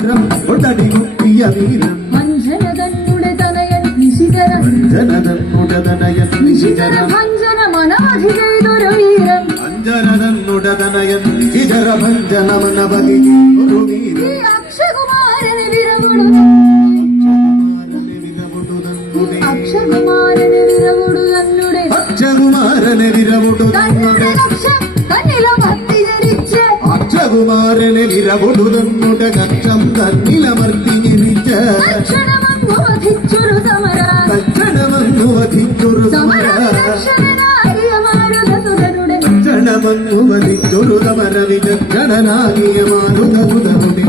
കൊണ്ടടിമുട്ടിയ വീരം അഞ്ജനതന്നുടെ തനയൻ നിശികര ഭഞ്ജനമനവധി ചെയ്തൊരു വീരൻ അഞ്ജനതന്നുടെ തനയൻ നിശികര ഭഞ്ജനമനവധി ഒരു വീരൻ അക്ഷകുമാരന് വിരവുടുന്നു അക്ഷകുമാരന് വിരവുടുതന്നുടെ അക്ഷകുമാരനെ വിരവുടുതന്നുടെ അക്ഷകുമാരനെ വിരവുടുതന്നുടെ കക്ഷം തന്നിലമർത്തി ജനിച്ച തക്ഷണമങ്ങു വധിച്ചൊരു സമര തക്ഷണമങ്ങു വധിച്ചൊരു സമര വിചക്ഷണനാകിയ മാരുതസുതനുടെ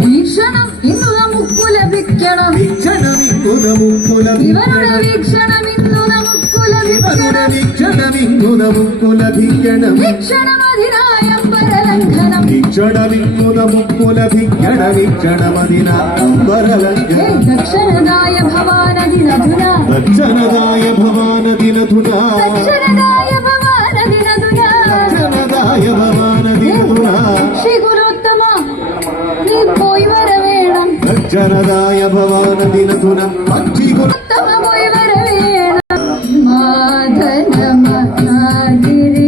വീക്ഷണം ഇന്നു നമുക്കു ലഭിക്കണം വീക്ഷണം ഇന്നു നമുക്കു ഇവരുടെ വീക്ഷണം ഇന്നു നമുക്കു ലഭിക്കണം വീക്ഷണമിന്നു നമുക്കു ലഭിക്കണം വീക്ഷണമതിനായമ്പരലംഘനം വീക്ഷണമിന്നു നമുക്കു ലഭിക്കണം വീക്ഷണമതിനായമ്പരലംഘനം ദക്ഷണദായ ഭവാനദിനധുന ദക്ഷണദായ ഭവാനദിനധുന ദക്ഷണദായ ഭവാനദിനധുന ദക്ഷണദായ ഭവാനദിനധുന ശ്രീ ഗുരുത്തമ നീ പോയി വരവേണം ദക്ഷണദായ ഭവാനദിനധുന പക്ഷി ഉത്തമ പോയി വരവേണം മാധനമഹാഗിരി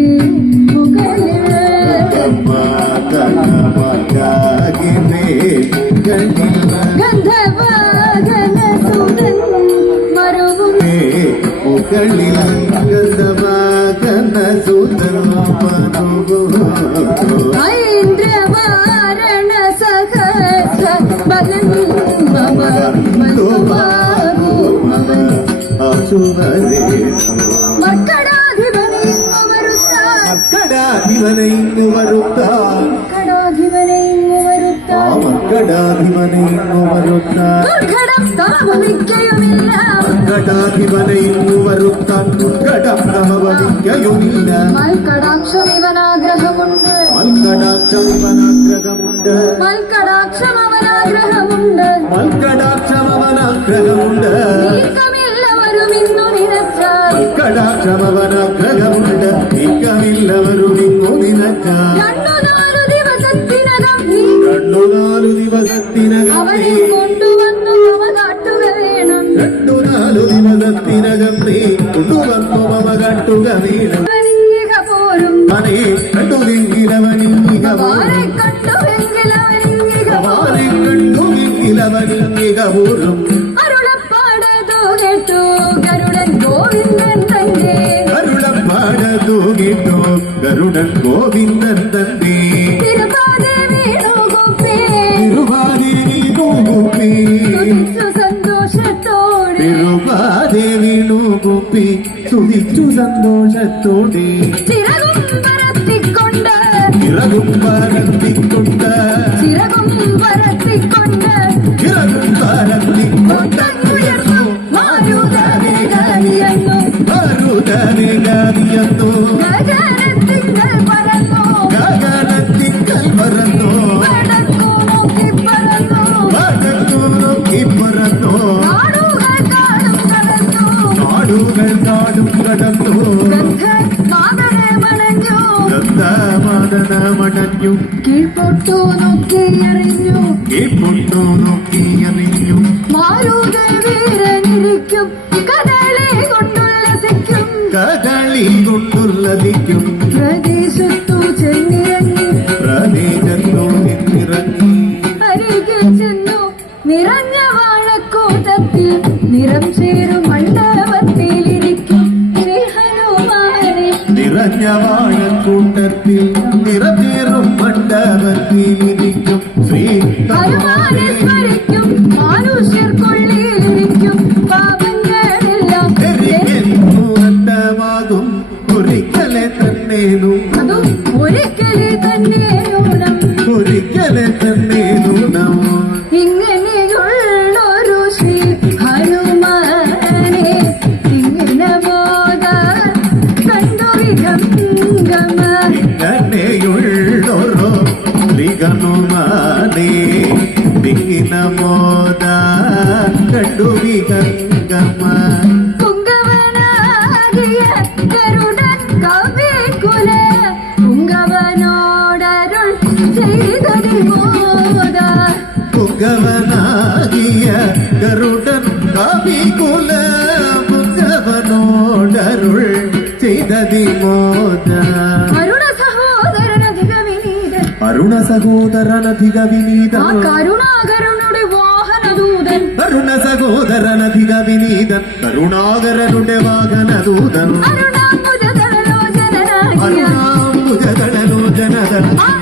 ഗന്ധവാഗനസുതൻ മരുവും ഐന്ദ്രവാരണ സഹസ്ര ബലൻ മമ മധുവാഗുമവൻ മർക്കടാധിപനെ ഇന്നു വരുത്താൻ ദുർഘടം താപമിക്കയുമില്ല ദുർഘടം തമവമിക്കയുമില്ല മൽക്കടാക്ഷം ഇവനാഗ്രഹമുണ്ട് മൽക്കടാക്ഷം അവനാഗ്രഹമുണ്ട് നീക്കമില്ലവരും ഇന്നു നിനച്ചാൽ രണ്ടു നാലു ദിവസത്തിനകം അവനെ കൊണ്ടുവന്നു മമ കാട്ടുക വേണം പോരും അരുളപ്പാടതോ കേട്ടു ഗരുഡൻ ഗോവിന്ദൻ തന്റെ തിരുപാതെ വീണു കുപ്പി സുഖിച്ചു സന്തോഷത്തോടെ ചിറകും പരത്തിക്കൊണ്ട് മാരുതവേഗാനിയെന്നു ഗഗനത്തിങ്കൽ പറന്നു വടക്കു നോക്കി പറന്നു നാടുകൾ കാടും കടന്നു ഗന്ധമാദനമണഞ്ഞു കീഴ്പൊട്ടു നോക്കി അറിഞ്ഞു മാരുതവീരനിരിക്കും കദളി കൊണ്ടുല്ലസിക്കും പ്രദേശത്തു ചെന്നിറങ്ങി അരികിൽ ചെന്നു നിറഞ്ഞ വാഴക്കൂട്ടത്തിൽ നിറം ചേരും മണ്ഡപത്തിലിരിക്കും ശ്രീ ഹനുമാനെ നിറഞ്ഞ വാഴക്കൂട്ടത്തിൽ നിറഞ്ഞേറും മണ്ഡപത്തിലിരിക്കും ശ്രീ ഹനുമാനെ സ്മരിക്കും മനുഷ്യർക്കുള്ളിലിരിക്കും പാപങ്ങളെല്ലാം നഷ്ടമാകും ഒരിക്കലെ തന്നെ അതും ഒരിക്കലെ തന്നെ നൂനം ഇങ്ങനെയുള്ളൊരു ശ്രീ ഹനുമാനെ ഇങ്ങനെ മോദാൻ കണ്ടു വിഹംഗമ ഇങ്ങനെയുള്ളൊരു ഹനുമാനെ ഇങ്ങനെ മോദാൻ കണ്ടു വിഹംഗമ പുങ്കവനാകിയ ഗരുഡൻ കവികുല പുങ്കവനോടരുൾ ചെയ്തതി മോദ പുങ്കവന ഗരുഡനാകിയ ഗരുഡൻ കവികുല പുങ്കവനോടരുൾ ചെയ്തതി മോദ അരുണ സഹോദരനധിക വിനീത അരുണ സഹോദരനധിക വിനീത കരുണാകരനുടെ വാഹനദൂതൻ അരുണ സഹോദരനധിക വിനീതൻ കരുണാകരനുടെ വാഹനദൂതൻ അരുണാംബുജദളലോചനതൻ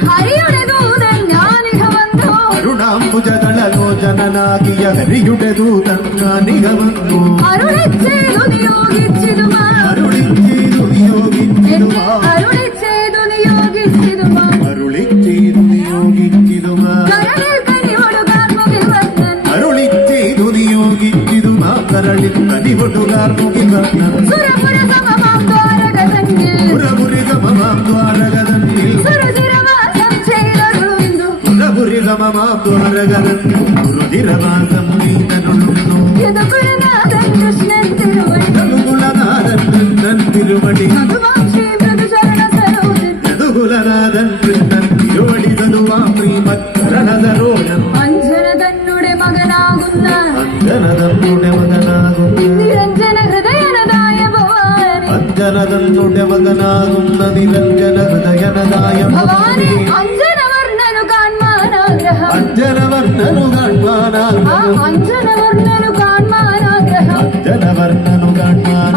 ഹരിയുടെ ദൂതൻ ഞാനിഹ വന്നു അരുണാംബുജദളലോചനനാകിയ ഹരിയുടെ ദൂതൻ ഞാനിഹ വന്നു അരുളിച്ചേതു നിയോഗിച്ചിടുമാ അരുളിച്ചെയ്തു നിയോഗിച്ചിടുമാ അരുളിച്ചേതു നിയോഗിച്ചിടുമാ അരുളിച്ചെയ്തു നിയോഗിച്ചിടുമാ കരളിൽ കനിവൊടു കാർമുകിൽ വർണ്ണൻ അരുളിച്ചെയ്തു നിയോഗിച്ചിടുമാ കരളിൽ കനിവൊടുകാർ മുകിൽ വർണ്ണൻ സുരപുര സമമാം ദ്വാരകതന്നിൽ പുരപുരികമമാം ദ്വാരകതന്നിൽ സുരചിരവാസം ചെയ്തരുളുവിന്ദു പുരപുരികമമാം ദ്വാരകതന്നിൽ പുരുതിരവാസം നീതനുള്ളുന്നു യദുകുലനാഥൻ കൃഷ്ണൻ തിരുവടി യദുകുലനാഥൻ കൃഷ്ണൻ തിരുവടി മധുവാം ശ്രീ മൃദുശരണ സരോജൻ യദുകുലനാഥൻ കൃഷ്ണൻ തിരുവടി തതുവാം ശ്രീമത്കരണസരോജൻ അഞ്ജന തന്നുടെ മകനാകുന്ന അഞ്ജനതന്നുടെ മകനാകുന്ന നിരഞ്ജന ഹൃദയനതായ ഭവാനി അഞ്ജനതന്നുടെ മകനാകുന്ന നിരഞ്ജന ഹൃദയനതായ ഭവാനി അഞ്ജനവർണ്ണനു കാൺമാനാഗ്രഹം അഞ്ജനവർണ്ണനു ആ കാൺമാനാഗ്രഹം അഞ്ജനവർണ്ണനു കാൺമാനാഗ്രഹം അഞ്ജനവർണ്ണനു കാൺമാൻ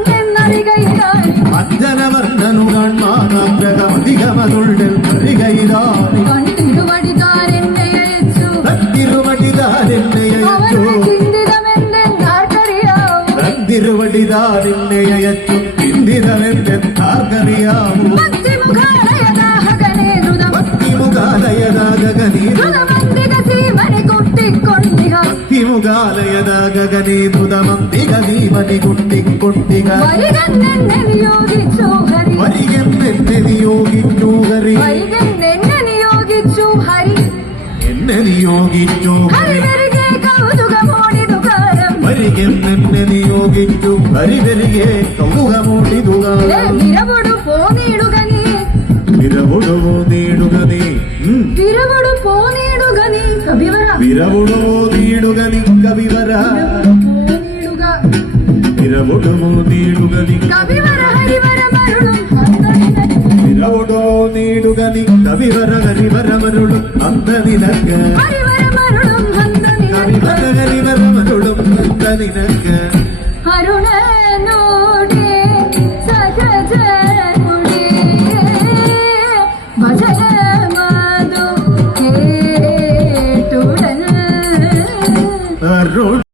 ആഗ്രഹമധികമതുണ്ടെന്നറികയിലായി അഞ്ജനവർണ്ണനു കാൺമാനാഗ്രഹം അധികമതുള്ളിൽ വരികയിലാണി കണ്ടിരുവടിതാരെന്നെ അയച്ചു തത്തിരുവടിതാരെന്നെ അയച്ചു അവരുടെ ചിന്തിതമെന്തെന്നാർക്കറിയാവൂ തത്തിരുവടിതാരെന്നെ അയച്ചു ഇന്ദിരമെന്തെന്നാർക്കറിയാവൂ ഭക്തിമുഖാലയദാഹകനേ ദ്രുതം ഭക്തിമുഖാലയദാഗനീ ദ്രുതമന്തിക സീമനി കുട്ടിക്കൊണ്ടിഹ ഭക്തിമുഖാലയദാഗനേ ധൃതമന്തിക നീമനി കുട്ടിക്കൊട്ടിക വരികന്നെന്നെ നിയോഗിച്ചു ഹരി വരികെന്നെ നിയോഗിച്ചു ഹരി വരികന്നെന്നെ നിയോഗിച്ചു ഹരി എന്നെ നിയോഗിച്ചു ഹരി ഹരി വരികെ കൗതുകമോടിതുകാരം വരികെന്നെ നിയോഗിച്ചു ഹരി വരികെ കൗമുഖമൂടിതുകാരം വിരവൊടു പോന്നിടുക നീ വിരവുടവോ നീടുക നീ വിരവൊടു പോന്നിടുക നീ കവിവര വിരവുടവോ നീടുക നീ കവിവര പോന്നിടുക വിരവുടവോ നീടുക നീ കവിവര ഹരിവരമരുളും വിരവുടവോ നീടുക നീ കവിവര ഹരിവരമരുളും അന്ത നിനക്ക് ഹരിവരമരുളും കവിവര ഹരിവരമരുളും അന്ത നിനക്ക് അരുണനോടെ സഹജനുടെ ഭജന മധു കേട്ടുടൻ അരുൾ